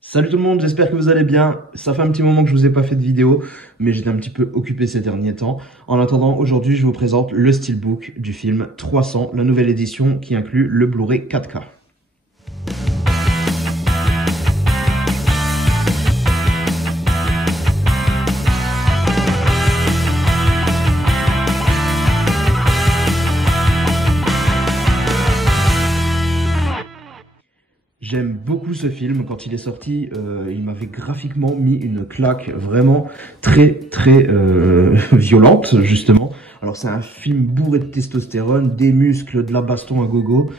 Salut tout le monde, j'espère que vous allez bien. Ça fait un petit moment que je vous ai pas fait de vidéo, mais j'étais un petit peu occupé ces derniers temps. En attendant, aujourd'hui, je vous présente le steelbook du film 300, la nouvelle édition qui inclut le Blu-ray 4K. J'aime beaucoup ce film. Quand il est sorti, il m'avait graphiquement mis une claque vraiment très violente, justement. Alors c'est un film bourré de testostérone, des muscles, de la baston à gogo.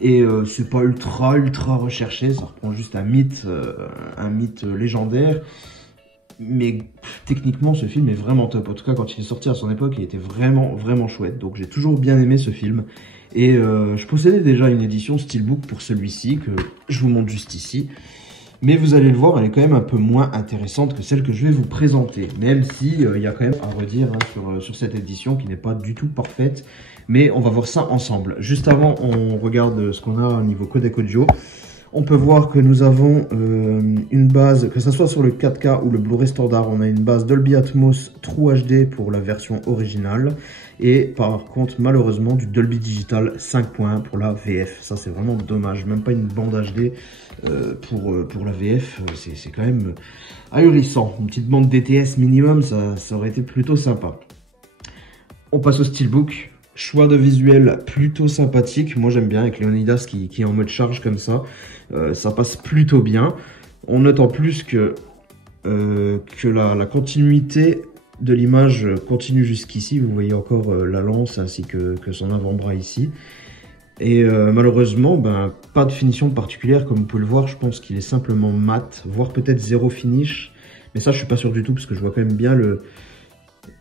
Et c'est pas ultra recherché, ça reprend juste un mythe légendaire. Mais techniquement, ce film est vraiment top. En tout cas, quand il est sorti à son époque, il était vraiment chouette. Donc j'ai toujours bien aimé ce film. Et je possédais déjà une édition steelbook pour celui-ci, que je vous montre juste ici. Mais vous allez le voir, elle est quand même un peu moins intéressante que celle que je vais vous présenter. Même si il y a quand même à redire sur cette édition qui n'est pas du tout parfaite. Mais on va voir ça ensemble. Juste avant, on regarde ce qu'on a au niveau codec audio. On peut voir que nous avons une base, que ce soit sur le 4K ou le Blu-ray standard, on a une base Dolby Atmos True HD pour la version originale. Et par contre, malheureusement, du Dolby Digital 5.1 pour la VF. Ça, c'est vraiment dommage. Même pas une bande HD pour la VF. C'est quand même ahurissant. Une petite bande DTS minimum, ça aurait été plutôt sympa. On passe au steelbook. Choix de visuel plutôt sympathique. Moi, j'aime bien avec Leonidas qui est en mode charge comme ça. Ça passe plutôt bien. On note en plus que la continuité de l'image continue jusqu'ici. Vous voyez encore la lance ainsi que son avant-bras ici. Et malheureusement, pas de finition particulière comme vous pouvez le voir. Je pense qu'il est simplement mat, voire peut-être zéro finish. Mais ça, je suis pas sûr du tout parce que je vois quand même bien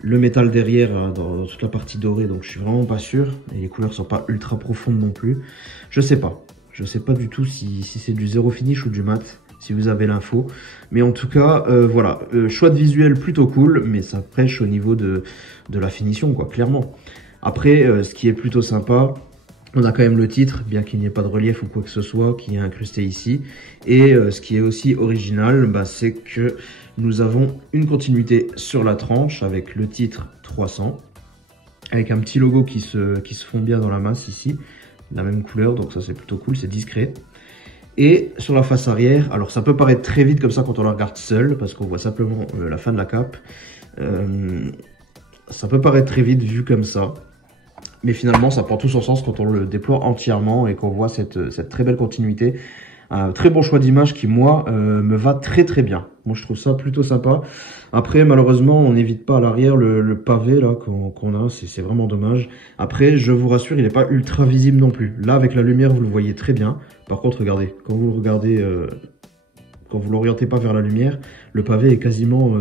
le métal derrière dans toute la partie dorée. Donc je suis vraiment pas sûr. Et les couleurs sont pas ultra profondes non plus. Je sais pas. Je sais pas du tout si c'est du zéro finish ou du mat. Si vous avez l'info. Mais en tout cas, voilà. Choix de visuel plutôt cool, mais ça prêche au niveau de la finition, quoi, clairement. Après, ce qui est plutôt sympa, on a quand même le titre, bien qu'il n'y ait pas de relief ou quoi que ce soit, qui est incrusté ici. Et ce qui est aussi original, c'est que nous avons une continuité sur la tranche avec le titre 300. Avec un petit logo qui se fond bien dans la masse ici. La même couleur, donc ça c'est plutôt cool, c'est discret. Et sur la face arrière, alors ça peut paraître très vite comme ça quand on la regarde seule, parce qu'on voit simplement la fin de la cape. Ça peut paraître très vite vu comme ça, mais finalement ça prend tout son sens quand on le déploie entièrement et qu'on voit cette très belle continuité. Un très bon choix d'image qui, moi, me va très bien. Moi, je trouve ça plutôt sympa. Après, malheureusement, on n'évite pas à l'arrière le pavé là qu'on a. C'est vraiment dommage. Après, je vous rassure, il n'est pas ultra visible non plus. Là, avec la lumière, vous le voyez très bien. Par contre, regardez, quand vous le regardez, quand vous l'orientez pas vers la lumière, le pavé est quasiment,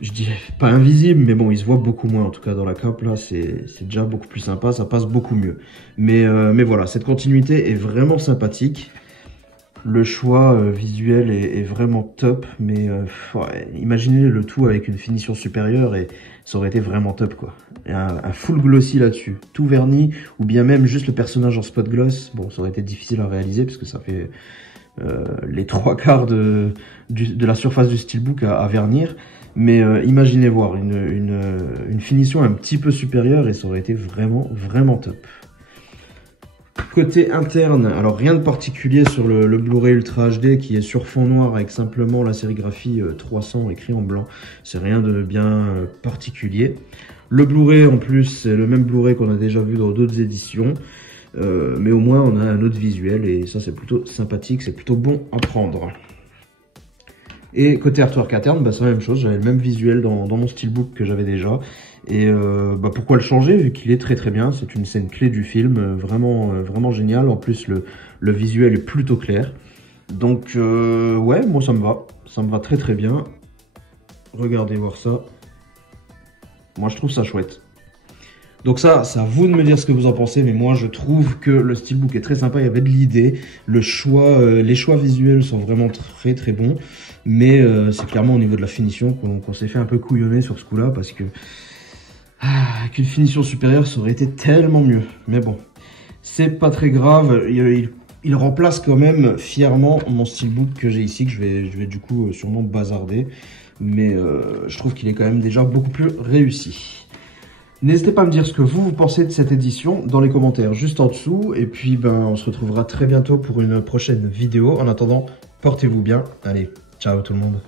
je dirais pas invisible, mais bon, il se voit beaucoup moins. En tout cas, dans la cape, là, c'est déjà beaucoup plus sympa. Ça passe beaucoup mieux. Mais voilà, cette continuité est vraiment sympathique. Le choix visuel est vraiment top, mais ouais, imaginez le tout avec une finition supérieure et ça aurait été vraiment top, quoi. Un full glossy là-dessus, tout verni, ou bien même juste le personnage en spot gloss. Bon, ça aurait été difficile à réaliser parce que ça fait les 3/4 de la surface du steelbook à vernir. Mais imaginez voir une finition un petit peu supérieure et ça aurait été vraiment top. Côté interne, alors rien de particulier sur le Blu-ray Ultra HD qui est sur fond noir avec simplement la sérigraphie 300 écrit en blanc. C'est rien de bien particulier. Le Blu-ray en plus, c'est le même Blu-ray qu'on a déjà vu dans d'autres éditions. Mais au moins on a un autre visuel et ça c'est plutôt sympathique, c'est plutôt bon à prendre. Et côté artwork interne, c'est la même chose, j'avais le même visuel dans mon steelbook que j'avais déjà. Et pourquoi le changer vu qu'il est très bien, c'est une scène clé du film, vraiment génial. En plus le visuel est plutôt clair. Donc ouais, moi ça me va très bien. Regardez voir ça. Moi je trouve ça chouette. Donc ça, c'est à vous de me dire ce que vous en pensez, mais moi je trouve que le steelbook est très sympa, il y avait de l'idée, les choix visuels sont vraiment très bons, mais c'est clairement au niveau de la finition qu'on s'est fait un peu couillonner sur ce coup-là, parce que avec une finition supérieure, ça aurait été tellement mieux, mais bon, c'est pas très grave, il remplace quand même fièrement mon steelbook que j'ai ici, que je vais du coup sûrement bazarder. Mais je trouve qu'il est quand même déjà beaucoup plus réussi. N'hésitez pas à me dire ce que vous pensez de cette édition dans les commentaires juste en dessous. Et puis on se retrouvera très bientôt pour une prochaine vidéo. En attendant, portez-vous bien. Allez, ciao tout le monde.